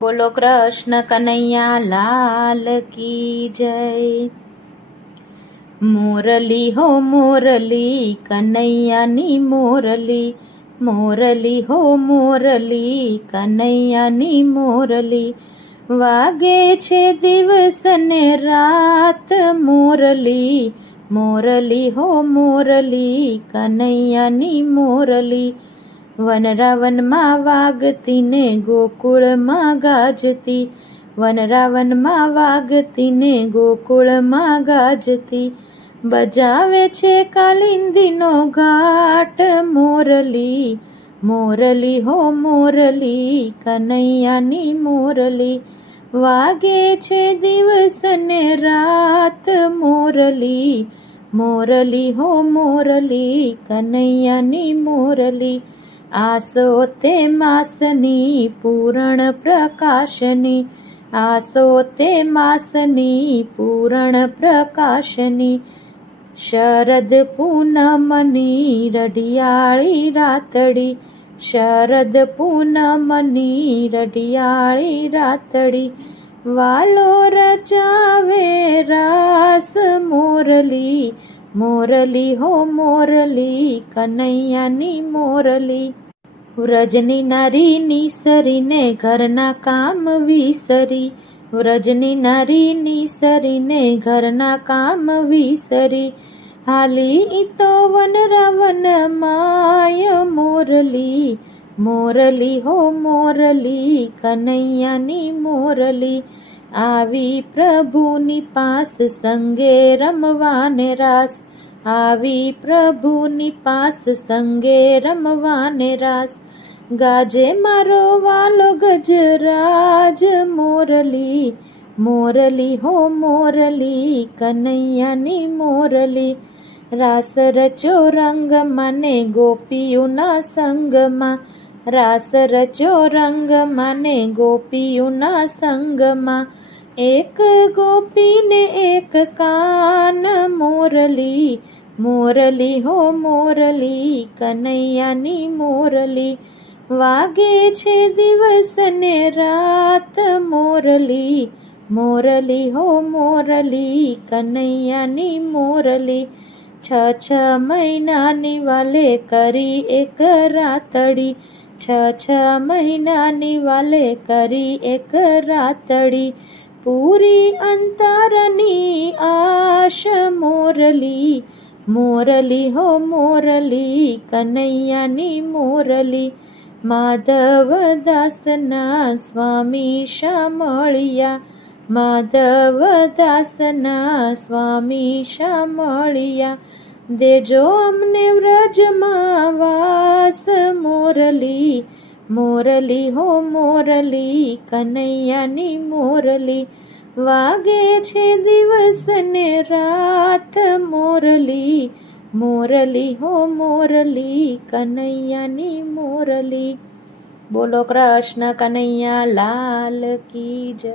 બોલો કૃષ્ણ કનૈયા, લાલ કી જય. મોરલી હો મોરલી, કનૈયાની મોરલી. મોરલી હો મોરલી, કનૈયાની મોરલી. વાગે છે દિવસ ને રાત મોરલી. મોરલી હો મોરલી, કનૈયાની મોરલી. વનરાવનમાં વાગતી ને ગોકુળમાં ગાજતી. વનરાવનમાં વાગતી ને ગોકુળમાં ગાજતી. બજાવે છે કાલિંદીનો ઘાટ મોરલી. મોરલી હો મોરલી, કનૈયાની મોરલી. વાગે છે દિવસ ને રાત મોરલી. મોરલી હો મોરલી, કનૈયાની મોરલી. આસો તે માસની પૂરણ પ્રકાશની, આસો તે માસની પૂરણ પ્રકાશની. શરદ પૂનમની રઢિયાળી રાતડી શરદ પૂનમની રઢિયાળી રાતડી વાલો રચાવે રાસ મોરલી મોરલી હો મોરલી, કનૈયાની મોરલી. વ્રજની નારીની સરીને ઘરના કામ વિસરી. વ્રજની નારીની સરીને ઘરના કામ વિસરી. હાલી ઈતો વન રવન માય મોરલી. મોરલી હો મોરલી, કનૈયાની મોરલી. આવી પ્રભુની પાસ સંગે રમવાને રાસ. આવી પ્રભુની પાસ સંગે રમવાને રાસ. ગાજે મારો વાલો ગજરાજ, મોરલી મોરલી હો, મોરલી, કનૈયાની મોરલી. રાસ રચો રંગ મને ગોપીઓના સંગમાં. રાસ રચો રંગ મને ગોપીઓના સંગમાં. એક ગોપીને એક કાન, મોરલી મોરલી હો, મોરલી, કનૈયાની મોરલી. વાગે છે દિવસ ને રાત. મોરલી મોરલી હો, મોરલી, કનૈયાની મોરલી. છ છ મહિનાની વાલે કરી એક રાતડી. છ છ મહિનાની વાલે કરી એક રાતડી. પૂરી અંતરની આશ મોરલી મોરલી હો, મોરલી, કનૈયાની મોરલી. માધવ દાસના સ્વામી શામળિયા, માધવદાસના સ્વામી શામળિયા, દેજો અમને વ્રજમાં વાસ મોરલી મોરલી હો મોરલી, કનૈયાની મોરલી, વાગે છે દિવસ ને રાત મોરલી મોરલી હો મોરલી કનૈયાની મોરલી. બોલો કૃષ્ણ કનૈયા લાલ કી જય.